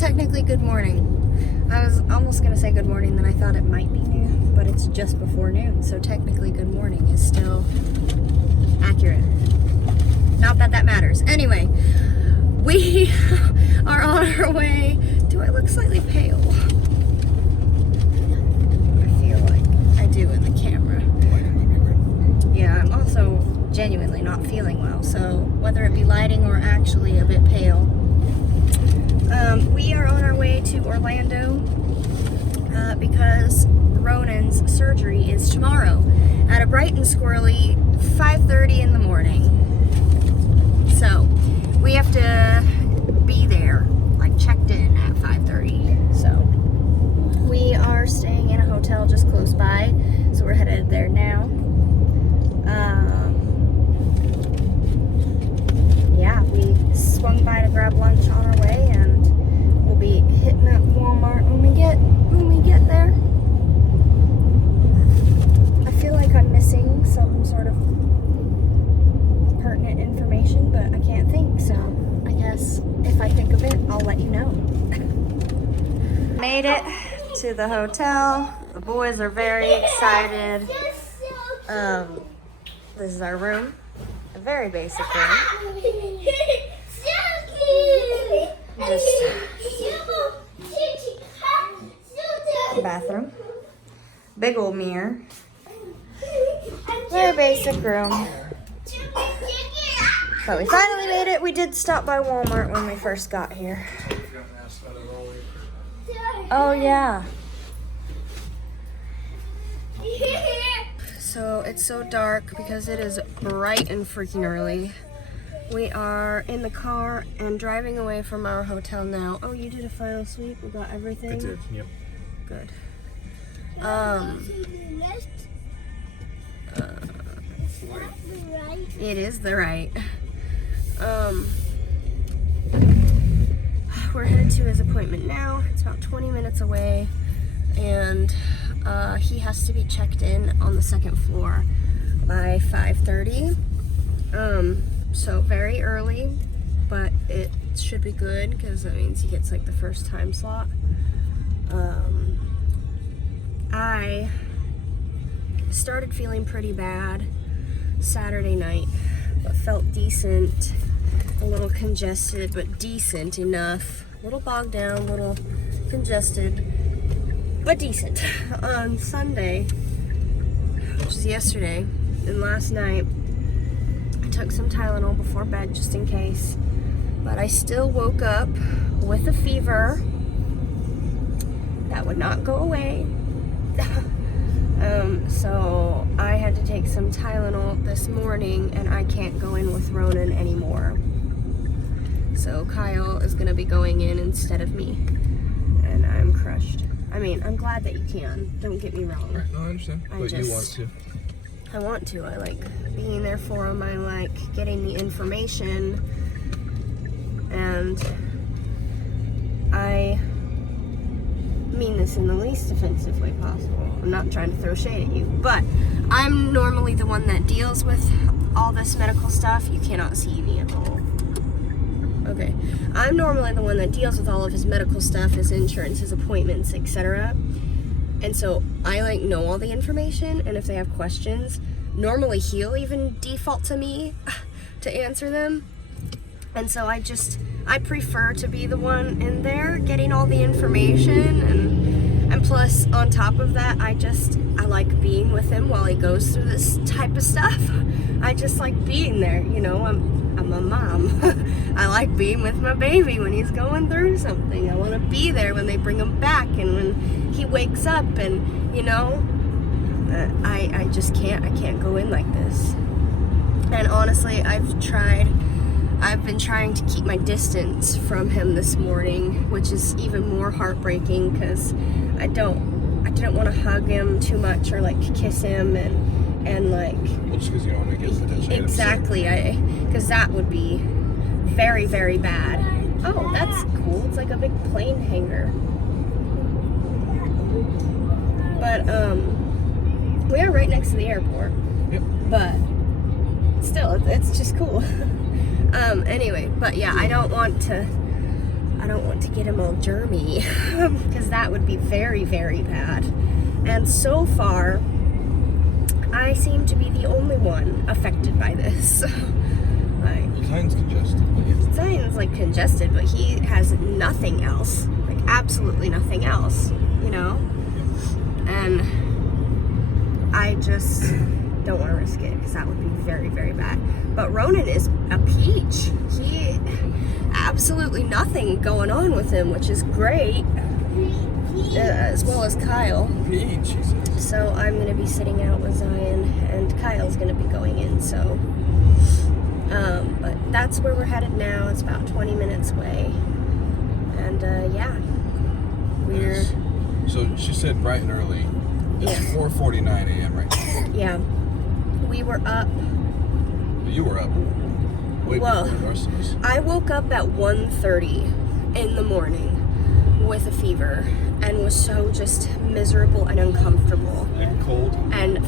technically good morning. I was almost gonna say good morning, then I thought it might be noon, but it's just before noon, so technically good morning is still accurate. Not that that matters. Anyway, we are on our way. Do I look slightly pale? I feel like I do in the camera. Yeah, I'm also genuinely not feeling well, so whether it be lighting or actually a bit pale. We are on our way to Orlando because Ronan's surgery is tomorrow at a bright and squirrely 5:30 in the morning. So we have to be there, like checked in at 5:30. So we are staying in a hotel just close by, so we're headed there now. Yeah, we swung by to grab lunch on our way, and we'll be hitting up Walmart when we get there. I feel like I'm missing some sort of pertinent information, but I can't think, so I guess if I think of it, I'll let you know. Made it to the hotel. The boys are very excited. This is our room. A very basic room. Just bathroom. Big old mirror. Very basic room. But we finally made it. We did stop by Walmart when we first got here. Oh yeah. So it's so dark because it is bright and freaking early. We are in the car and driving away from our hotel now. Oh, you did a final sweep? We got everything? I did, yep. Good. It is the right. We're headed to his appointment now. It's about 20 minutes away, and he has to be checked in on the second floor by 5:30. So very early, but it should be good because that means he gets like the first time slot. I started feeling pretty bad Saturday night, but felt decent, a little congested, but decent enough. A little bogged down, a little congested, but decent. On Sunday, which is yesterday, and last night, I took some Tylenol before bed just in case, but I still woke up with a fever that would not go away. So I had to take some Tylenol this morning, and I can't go in with Ronan anymore. So Kyle is gonna be going in instead of me, and I'm crushed. I mean, I'm glad that you can, don't get me wrong. Right, no, I understand, but you want to. I want to. I like being there for him. I like getting the information, and I mean this in the least offensive way possible. I'm not trying to throw shade at you, but I'm normally the one that deals with all this medical stuff. You cannot see me at all. Okay. I'm normally the one that deals with all of his medical stuff, his insurance, his appointments, etc. And so I like know all the information, and if they have questions, normally he'll even default to me to answer them. And so I prefer to be the one in there getting all the information, and plus on top of that, I like being with him while he goes through this type of stuff. I just like being there, you know. I'm a mom. I like being with my baby when he's going through something. I want to be there when they bring him back and when he wakes up, and you know, I just can't. I can't go in like this. And honestly, I've been trying to keep my distance from him this morning, which is even more heartbreaking because I didn't want to hug him too much or like kiss him and like. Well, just because you don't want to get potentially exactly, because that would be very, very bad. Oh, that's cool. It's like a big plane hangar. But we are right next to the airport. Yep. But still, it's just cool. Anyway, but yeah, I don't want to I don't want to get him all germy because that would be very, very bad. And so far, I seem to be the only one affected by this. Zion's congested. Zion's like congested, but he has nothing else, like absolutely nothing else, you know? And I just don't want to risk it because that would be very, very bad. But Ronan is a peach. He absolutely nothing going on with him, which is great, as well as Kyle. Peach, she says. So I'm going to be sitting out with Zion, and Kyle's going to be going in, so... but that's where we're headed now. It's about 20 minutes away. And, yeah. We're... So she said bright and early. It's Yeah. 4:49 a.m. right now. Yeah. We were up... You were up way Well, before the rest of us. I woke up at 1:30 in the morning with a fever and was so just miserable and uncomfortable. And cold. And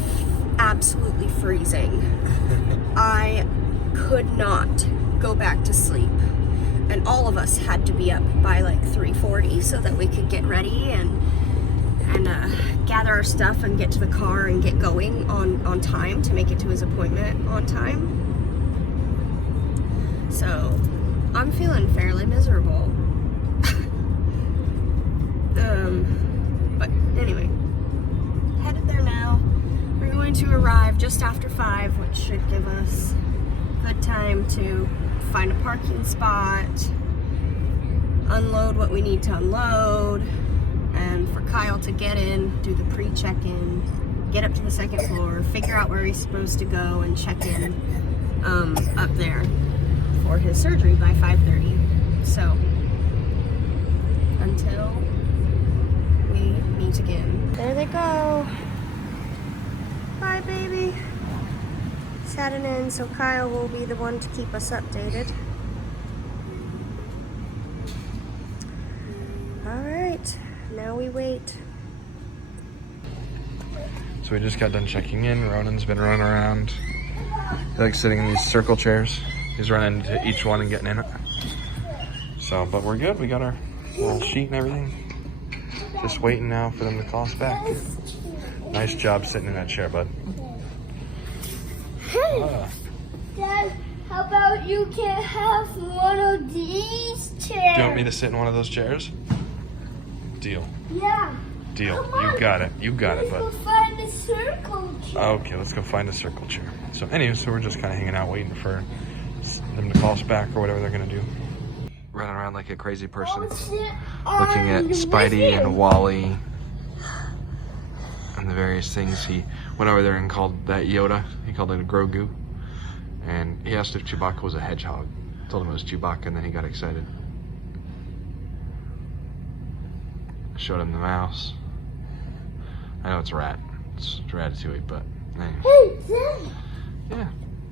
absolutely freezing. I could not go back to sleep, and all of us had to be up by like 3:40 so that we could get ready and gather our stuff and get to the car and get going on time to make it to his appointment on time. So I'm feeling fairly miserable. But anyway, headed there now. We're going to arrive just after 5, which should give us good time to find a parking spot, unload what we need to unload, and for Kyle to get in, do the pre-check-in, get up to the second floor, figure out where he's supposed to go, and check in up there for his surgery by 5:30. So until we meet again. There they go. Bye, baby. Setting in, so Kyle will be the one to keep us updated. Alright, now we wait. So we just got done checking in. Ronan's been running around. He likes sitting in these circle chairs. He's running to each one and getting in it. So, but we're good. We got our little sheet and everything. Just waiting now for them to call us back. Nice job sitting in that chair, bud. Dad, how about you can have one of these chairs? Do you want me to sit in one of those chairs? Deal. Yeah. Deal. Come on. You got it. You got it, Let's go bud. find the circle chair. Okay, let's go find a circle chair. So anyway, so we're just kind of hanging out waiting for them to call us back or whatever they're going to do. Running around like a crazy person. Looking at Spidey and Wally and the various things. He went over there and called that Yoda. He called it a Grogu. And he asked if Chewbacca was a hedgehog. Told him it was Chewbacca, and then he got excited. Showed him the mouse. I know it's a rat. It's Ratatouille, but anyway. Hey, Dad. Yeah.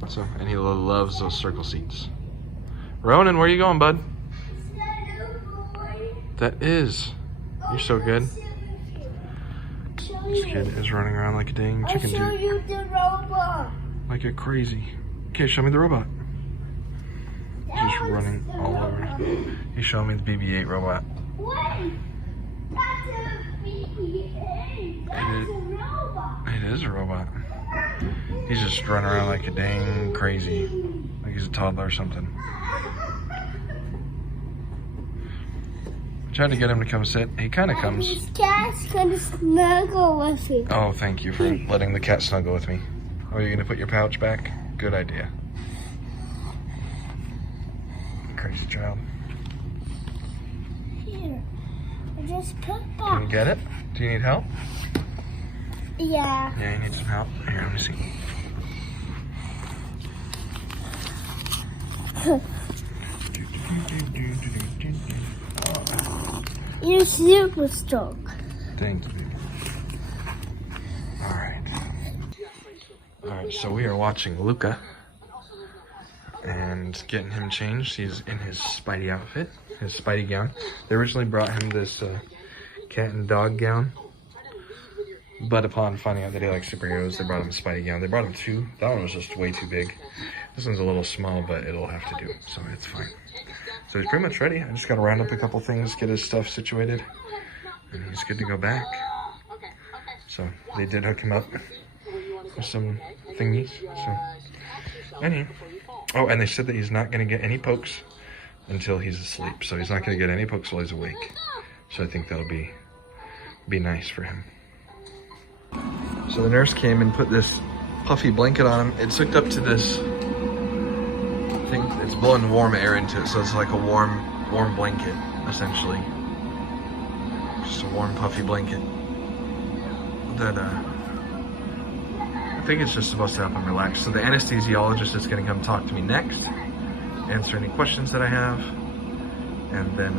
So, and he loves those circle seats. Ronan, where you going, bud? Is that a boy? That is. You're so good. Show This you. kid is running around like a dang I'll chicken show coop. you the robot. Like a crazy. Okay, show me the robot. That Just one's running the all robot. over. He's showing me the BB-8 robot. Wait. That's a BB-8. That's a robot. It is a robot. He's just running around like a dang crazy. Like he's a toddler or something. Tried to get him to come sit. He kind of comes. This cat's gonna snuggle with me. Oh, thank you for letting the cat snuggle with me. Oh, you're gonna put your pouch back? Good idea. Crazy child. Here. I just put Can you that. get it? Do you need help? Yeah. Yeah, you need some help. Here, let me see. You're super strong. Thank you. Alright. Alright, so we are watching Luca and getting him changed. He's in his Spidey outfit, his Spidey gown. They originally brought him this cat and dog gown, but upon finding out that he likes superheroes, they brought him a Spidey gown. They brought him two. That one was just way too big. This one's a little small, but it'll have to do, so it's fine. So he's pretty much ready. I just got to round up a couple things, get his stuff situated, and he's good to go back. So they did hook him up with some thingies. So anyway. Oh, and they said that he's not going to get any pokes until he's asleep. So he's not going to get any pokes while he's awake. So I think that'll be nice for him. So the nurse came and put this puffy blanket on him. It's hooked up to this thing. It's blowing warm air into it, so it's like a warm blanket, essentially. Just a warm, puffy blanket. That I think it's just supposed to help him relax. So the anesthesiologist is going to come talk to me next, answer any questions that I have, and then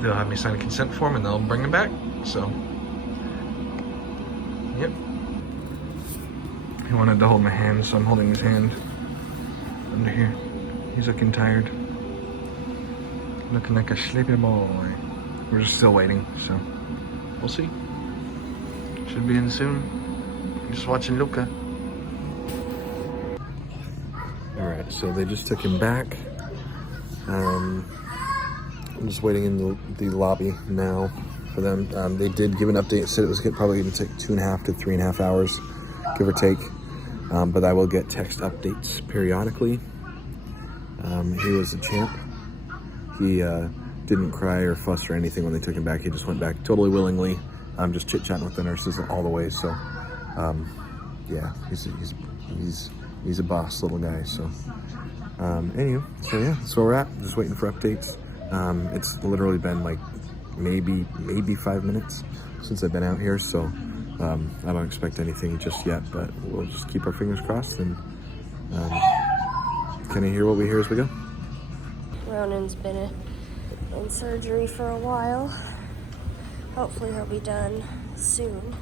they'll have me sign a consent form and they'll bring him back. So, yep. He wanted to hold my hand, so I'm holding his hand under here. He's looking tired. Looking like a sleepy boy. We're just still waiting, so we'll see. Should be in soon. Just watching Luca. Alright, so they just took him back. I'm just waiting in the lobby now for them. They did give an update, said it was probably going to take 2.5 to 3.5 hours, give or take. But I will get text updates periodically. He was a champ. He didn't cry or fuss or anything when they took him back. He just went back totally willingly. Just chit-chatting with the nurses all the way. So, yeah, he's a boss little guy. So, anyway, so yeah, that's where we're at. Just waiting for updates. It's literally been like maybe 5 minutes since I've been out here. So, I don't expect anything just yet, but we'll just keep our fingers crossed and kind of hear what we hear as we go. Ronan's been in surgery for a while. Hopefully he'll be done soon.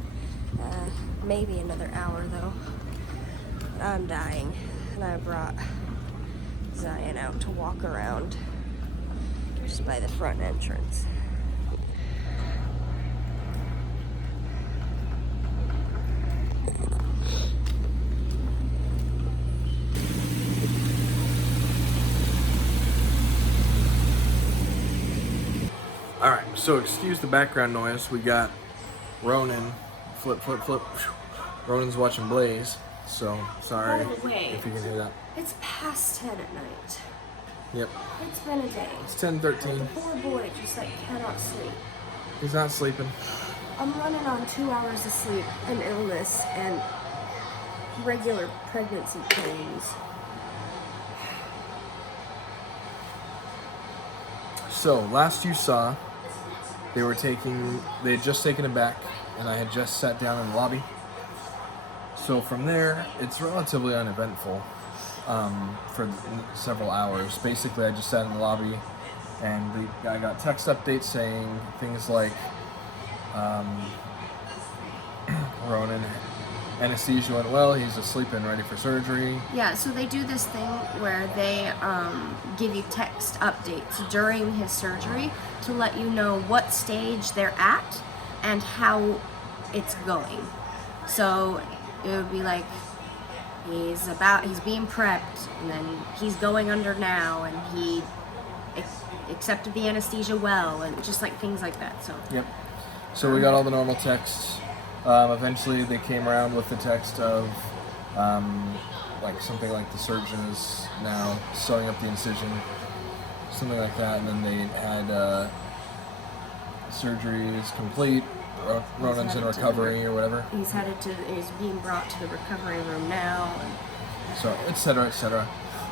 Maybe another hour though. I'm dying, and I brought Zion out to walk around just by the front entrance. Alright, so excuse the background noise. We got Ronan, flip. Ronan's watching Blaze, so sorry By the way, if you can hear that. It's past 10 at night. Yep, It's been a day. it's 10:13. The poor boy just cannot sleep. He's not sleeping. I'm running on 2 hours of sleep and illness and regular pregnancy pains. So, last you saw, they had just taken him back, and I had just sat down in the lobby. So from there, it's relatively uneventful for several hours. Basically, I just sat in the lobby, and I got text updates saying things like, Ronan, anesthesia went well, he's asleep and ready for surgery. Yeah, so they do this thing where they give you text updates during his surgery to let you know what stage they're at and how it's going. So it would be like he's being prepped, and then he's going under now, and he accepted the anesthesia well, and just like things like that. So Yep. So we got all the normal texts. Eventually they came around with the text of like something like the surgeon is now sewing up the incision, something like that, and then they had surgery is complete, Ronan's in recovery or whatever. he's being brought to the recovery room now. And So, etc., etc.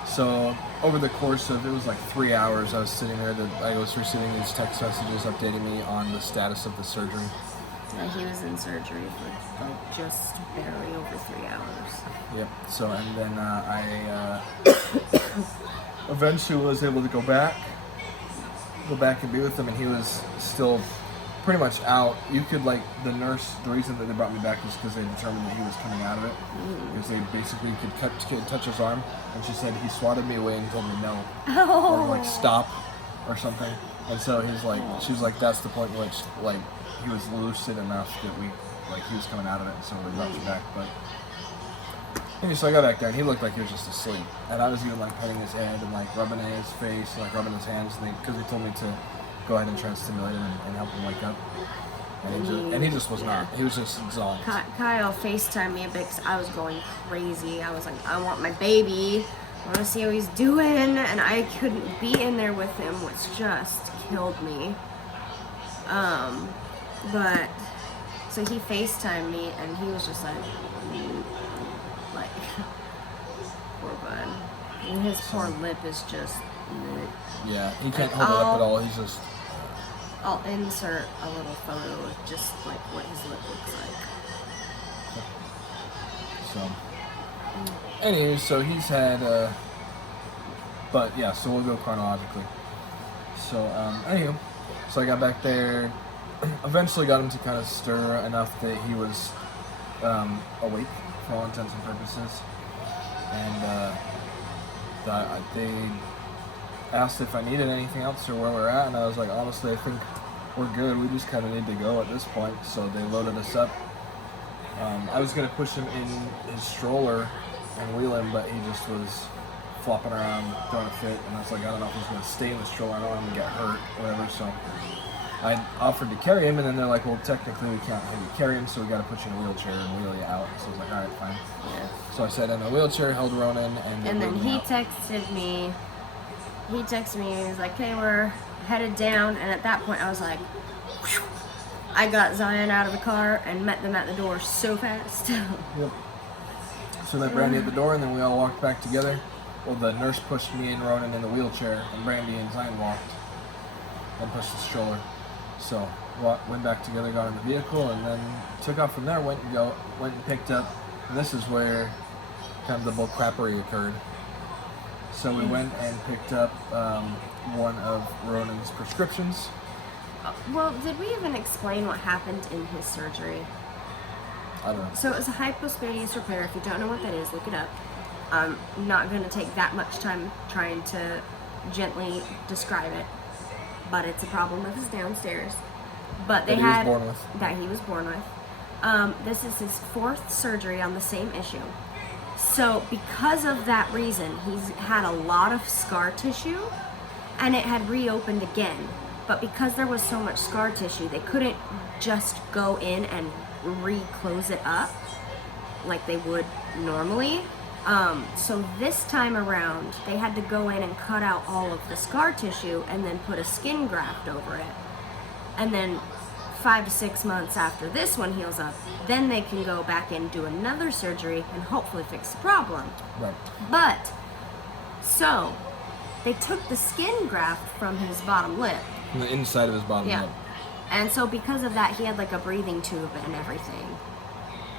So, over the course of, it was like 3 hours, I was sitting there, I was receiving these text messages updating me on the status of the surgery. he was in surgery for like just barely over 3 hours. Yep. So, and then I eventually was able to go back and be with him, and he was still pretty much out. You could, like, the reason that they brought me back was because they determined that he was coming out of it. Because they basically could touch his arm, and she said he swatted me away and told me no. Or like stop or something. And so she was like, that's the point in which, like, he was lucid enough that he was coming out of it, and so we brought you back. But Anyway, so I got back there, and he looked like he was just asleep. And I was even, like, petting his head and, like, rubbing his face and, like, rubbing his hands, because they told me to go ahead and try to stimulate him and help him wake up. And he just was not. He was just exhausted. Kyle FaceTimed me a bit because I was going crazy. I was like, I want my baby. I want to see how he's doing. And I couldn't be in there with him, which just killed me. But, so he FaceTimed me, and he was just like, poor bud. And his poor lip is just, Yeah, he can't hold it up at all. He's just... I'll insert a little photo of just like what his lip looks like. So, anyway, so he's had, but yeah, so we'll go chronologically. So, anywho, so I got back there, eventually got him to kind of stir enough that he was awake for all intents and purposes. And they asked if I needed anything else or where we're at, and I was like, honestly, I think we're good. We just kind of need to go at this point. So they loaded us up. I was going to push him in his stroller and wheel him, but he just was flopping around, throwing a fit, and I was like, I don't know if he's going to stay in the stroller. I don't want him to get hurt or whatever. So I offered to carry him, and then they're like, well, technically we can't have you carry him, so we got to put you in a wheelchair and wheel you out. So I was like, all right, fine. Yeah. So I sat in a wheelchair, held Ronan, and then he texted me. He texted me and he was like, okay, we're headed down. And at that point, I was like, whew. I got Zion out of the car and met them at the door so fast. Yep. So met Brandy at the door, and then we all walked back together. Well, the nurse pushed me and Ronan in the wheelchair, and Brandy and Zion walked and pushed the stroller. So went back together, got in the vehicle, and then took off from there. Went and picked up. And this is where kind of the bull crappery occurred. So we went and picked up one of Ronan's prescriptions. Well, did we even explain what happened in his surgery? I don't know. So it was a hypospadias repair. If you don't know what that is, look it up. I'm not going to take that much time trying to gently describe it, but it's a problem with his downstairs. But they had that he was born with. This is his 4th surgery on the same issue. So because of that reason, he's had a lot of scar tissue, and it had reopened again. But because there was so much scar tissue, they couldn't just go in and re-close it up like they would normally. So this time around, they had to go in and cut out all of the scar tissue and then put a skin graft over it. And then 5 to 6 months after this one heals up, then they can go back and do another surgery and hopefully fix the problem. Right. But, so, they took the skin graft from his bottom lip. From the inside of his bottom lip. And so because of that, he had like a breathing tube and everything.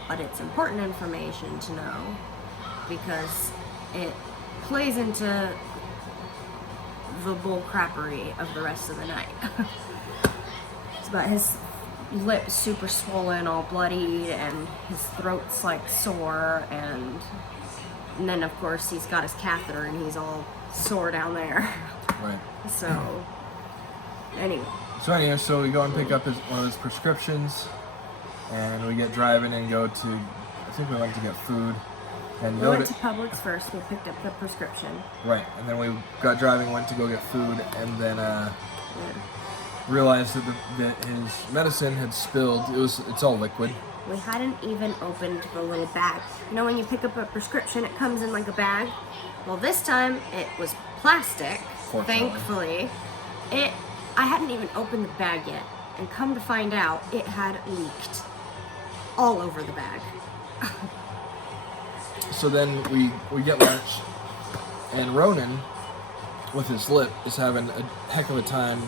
But it's important information to know because it plays into the bull crappery of the rest of the night. But his lip's super swollen, all bloodied, and his throat's like sore, and then of course he's got his catheter and he's all sore down there. Right. So anyway, so we go and pick up one of his prescriptions, and we get driving and go to, I think we went to get food. And we went to Publix first, we picked up the prescription. Right, and then we got driving, went to go get food, and then realized that his medicine had spilled. It's all liquid. We hadn't even opened the little bag. You know when you pick up a prescription, it comes in like a bag? Well, this time it was plastic, thankfully. I hadn't even opened the bag yet, and come to find out, it had leaked all over the bag. So then we get lunch, and Ronan, with his lip, is having a heck of a time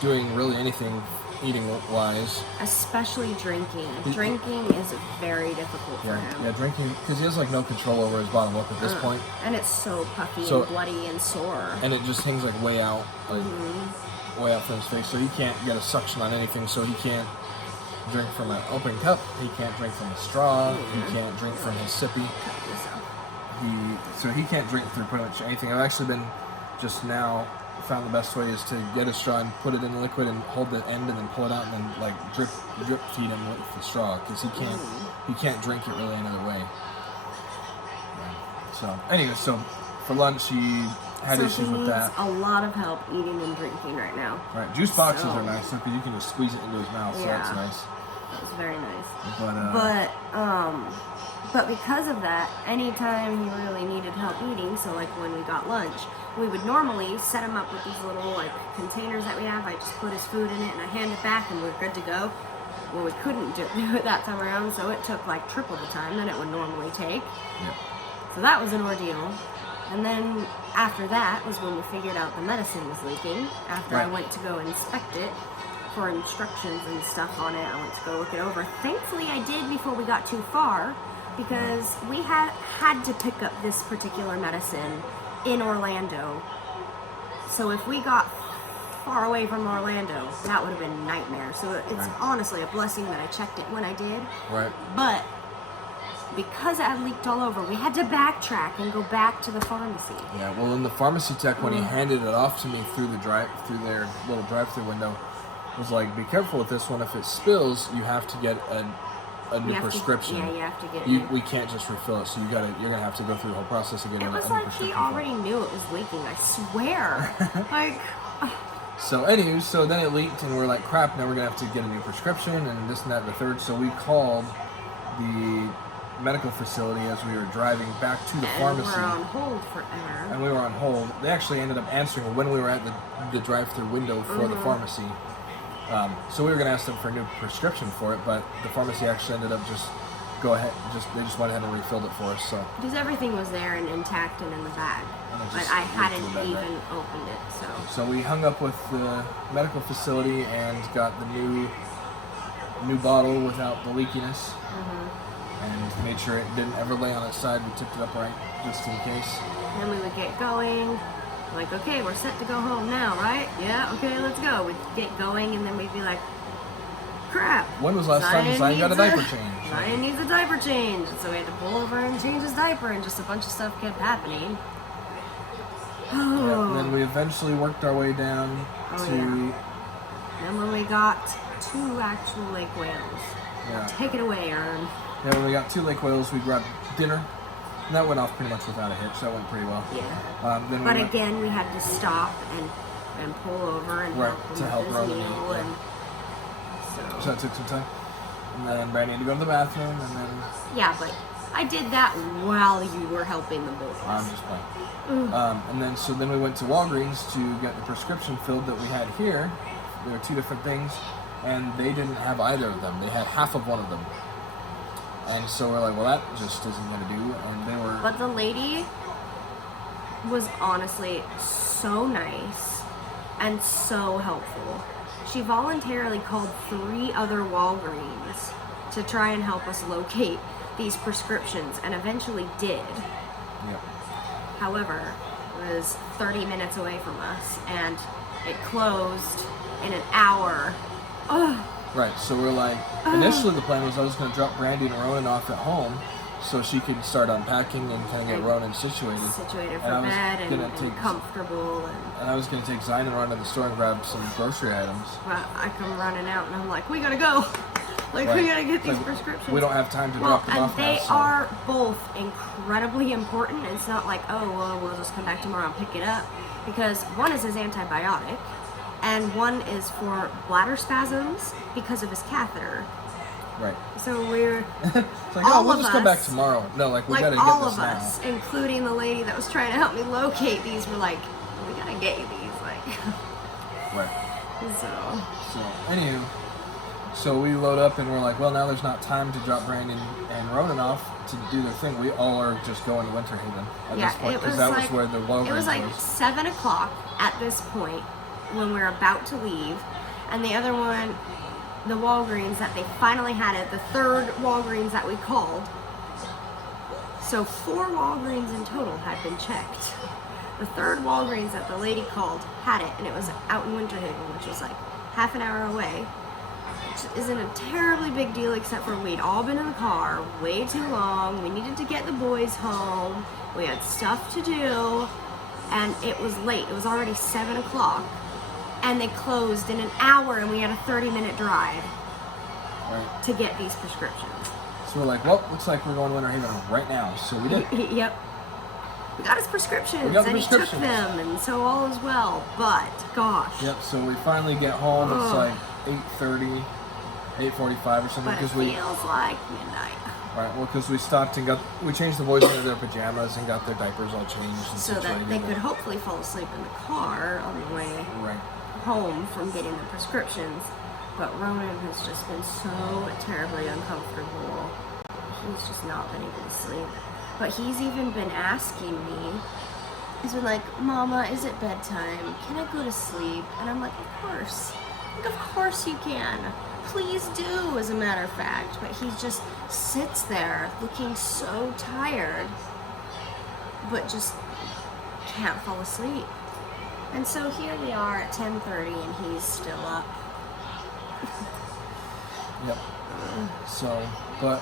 doing really anything eating-wise. Especially drinking. Drinking is very difficult for him. Yeah, drinking, because he has like no control over his bottom lip at this point. And it's so puffy and bloody and sore. And it just hangs like way out, way out from his face, so he can't get a suction on anything, so he can't drink from an open cup, he can't drink from a straw, he can't drink from his sippy. So he can't drink through pretty much anything. I've actually been just now found the best way is to get a straw and put it in the liquid and hold the end and then pull it out and then like drip feed him with the straw because he can't drink it really any other way. So anyway, so for lunch he had So issues he with needs that. a lot of help eating and drinking right now. Right, juice boxes So- are nice because you can just squeeze it into his mouth, so that's Yeah. nice. That was very nice. But But because of that, anytime he really needed help eating, so like when we got lunch, we would normally set him up with these little like containers that we have. I just put his food in it and I hand it back and we're good to go. Well, we couldn't do it that time around, so it took like triple the time than it would normally take. yeah. So that was an ordeal. And then after that was when we figured out the medicine was leaking. After I Right. went to go inspect it for instructions and stuff on it, I went to go look it over. Thankfully, I did before we got too far because we had to pick up this particular medicine in Orlando. So if we got far away from Orlando, that would have been a nightmare. So it's Right. honestly a blessing that I checked it when I did. Right. But because it had leaked all over, we had to backtrack and go back to the pharmacy. Yeah, well, in the pharmacy tech, when he handed it off to me through their little drive-through window, was like, "Be careful with this one. If it spills, you have to get a new You have prescription. you have to get We can't just refill it. So you're gonna have to go through the whole process again." It was like he already knew it was leaking, I swear. Like, So, anywho, so then it leaked, and we're like, "Crap! Now we're gonna have to get a new prescription and this and that and the third." So we called the medical facility as we were driving back to the and pharmacy. we're on hold forever. And we were on hold. They actually ended up answering when we were at the drive-through window for the pharmacy. So we were going to ask them for a new prescription for it, but the pharmacy actually ended up they just went ahead and refilled it for us. So Because everything was there and intact and in the bag. And it But just I went to hadn't the bag, even right? opened it, so. we hung up with the medical facility and got the new bottle without the leakiness, and made sure it didn't ever lay on its side. We tipped it upright just in case. Then we would get going. Like, okay, we're set to go home now, right? Yeah, okay, let's go. We'd get going, and then we'd be like, crap. When was the last time Zion got a needs diaper change? Zion needs a diaper change. And so we had to pull over and change his diaper, and just a bunch of stuff kept happening. Yeah, and then we eventually worked our way down Oh, to Then when we got 2 actual lake whales. yeah. Take it away, Aaron. Yeah, when we got 2 lake whales, we grabbed dinner. And that went off pretty much without a hitch. That went pretty well. Yeah. Then But we went, again, we had to stop and pull over and Right, help to him help with Ronan his eat, meal. yeah. And so that took some time. And then Brandy had to go to the bathroom, and then yeah, but I did that while you were helping the boys. I'm just playing. And then we went to Walgreens to get the prescription filled that we had here. There were 2 different things, and they didn't have either of them. They had half of one of them. And so we're like, well, that just isn't going to do. And they were... But the lady was honestly so nice and so helpful. She voluntarily called 3 other Walgreens to try and help us locate these prescriptions, and eventually did. Yeah. However, it was 30 minutes away from us, and it closed in an hour. Ugh. Right, so we're like, initially the plan was I was going to drop Brandy and Ronan off at home so she could start unpacking and kind of get Ronan situated. Situated for And I was bed and, gonna take- comfortable, And I was going to take Zion and run to the store and grab some grocery items. but I come running out and I'm like, we gotta go. Like, we Right. gotta get these Like, prescriptions. We don't have time to Well, drop them and off they now, so. are both incredibly important. It's not like, oh, well, we'll just come back tomorrow and pick it up. Because one is his antibiotic, and one is for bladder spasms because of his catheter. Right. So we're, It's like, all oh, we'll of just come back us- tomorrow. No, like, we like got to all get this of now. us, including the lady that was trying to help me locate these, were like, we gotta get you these. Like, Right. so. So, anywho, so we load up and we're like, well, now there's not time to drop Brandon and Ronan off to do their thing. We all are just going to Winter Haven at Yeah, this point it was because that like, was where the Walgreens it was like was. 7 o'clock at this point when we were about to leave, and the other one, the Walgreens that they finally had it, the 3rd Walgreens that we called. So 4 Walgreens in total had been checked. The 3rd Walgreens that the lady called had it, and it was out in Winter Haven, which was like half an hour away. Which isn't a terribly big deal, except for we'd all been in the car way too long. We needed to get the boys home. We had stuff to do, and it was late. It was already 7 o'clock, and they closed in an hour, and we had a 30-minute drive Right. to get these prescriptions. So we're like, well, looks like we're going to Winter Haven right now. So we did. Yep. We got his prescriptions, We got the and he took prescriptions. them, and so all is well. But, gosh. Yep, so we finally get home. It's Ugh. like 8:30, 8:45 or something. But it Because we, feels like midnight. right, well, because we stopped and we changed the boys into their pajamas and got their diapers all changed. And So that situated. they could hopefully fall asleep in the car on the way Right. home from getting the prescriptions. But Ronan has just been so terribly uncomfortable. He's just not been able to sleep. But he's even been asking me, he's been like, Mama, is it bedtime? Can I go to sleep? And I'm like, of course. Like, of course you can. Please do, as a matter of fact. But he just sits there looking so tired, but just can't fall asleep. And so here we are at 10:30 and he's still up. Yep. So, but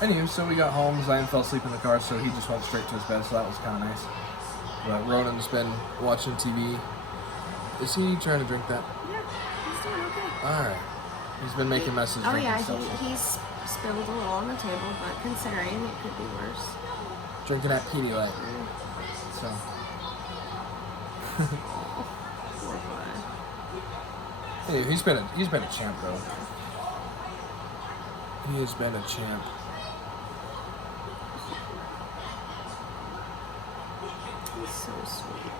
anywho, so we got home. Zion fell asleep in the car, so he just went straight to his bed. So that was kind of nice. But Ronan's been watching TV. Is he trying to drink that? Yeah, he's doing okay. All right. He's been making messes. Oh drinking yeah, stuff. he's spilled a little on the table, but considering it could be worse. Drinking that Pedialyte. So. Poor boy. Anyway, he's been a champ though. He has been a champ. He's so sweet.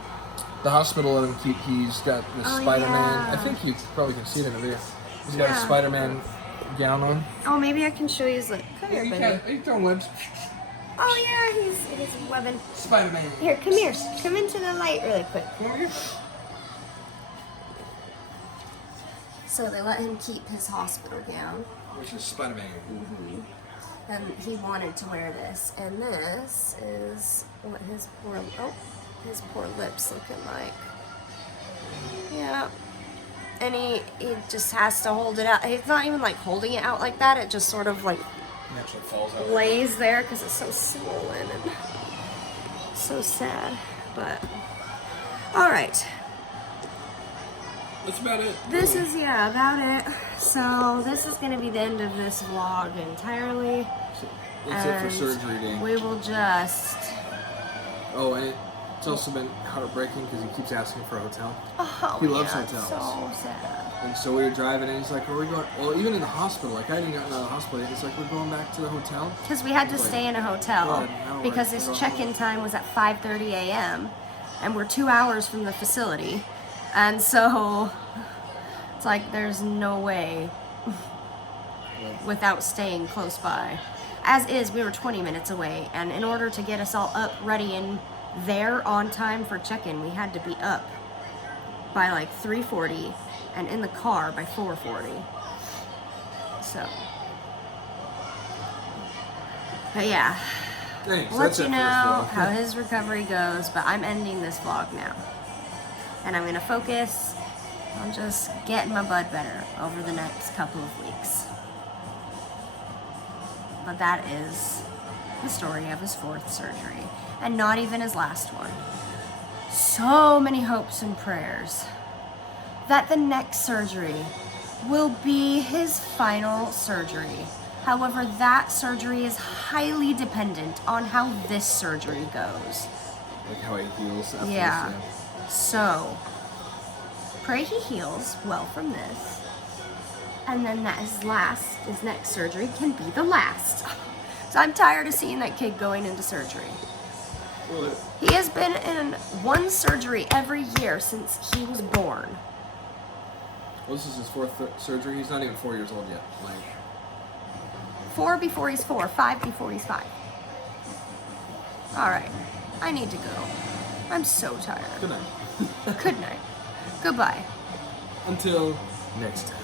The hospital let him keep. He's got the Oh, Spider-Man. yeah. I think you probably can see it in the video. He's got a Yeah. Spider-Man gown on. Oh, maybe I can show you his lip. Come here, You baby. can throwing webs. Oh yeah, he's webbing. Spider-Man. Here, come here. Come into the light really quick. Come over here. So they let him keep his hospital gown, Which is Spider-Man. and he wanted to wear this. And this is what his poor lips looking like. Yeah. And he just has to hold it out. He's not even like holding it out like that. It just sort of like It actually falls out. lays there because it's so swollen and so sad. But all right. That's about it. This is, yeah, about it. So this is going to be the end of this vlog entirely. That's it for And surgery day. we will just... Oh, and it's also been heartbreaking because he keeps asking for a hotel. Oh, He loves yeah, hotels. so sad. And so we were driving and he's like, are we going? Well, even in the hospital, like I didn't get out of the hospital yet. He's like, we're going back to the hotel. Because we had to stay in a hotel God, no, because we're his going check-in time was at 5:30 a.m. and we're 2 hours from the facility. And so it's like there's no way without staying close by. As is, we were 20 minutes away, and in order to get us all up, ready, and there on time for check-in, we had to be up by like 3:40 and in the car by 4:40. So, but yeah, Thanks. we'll let That's you it know for how this his recovery goes, but I'm ending this vlog now. And I'm gonna focus on just getting my bud better over the next couple of weeks. But that is the story of his 4th surgery, and not even his last one. So many hopes and prayers that the next surgery will be his final surgery. However, that surgery is highly dependent on how this surgery goes. Like how he heals after Yeah. this. So, pray he heals well from this. And then that his next surgery can be the last. So I'm tired of seeing that kid going into surgery. Well, He has been in one surgery every year since he was born. this is his 4th surgery. He's not even 4 years old yet. Like, 4 before he's 4, 5 before he's 5. All right, I need to go. I'm so tired. good night. Good night. Goodbye. Until next time.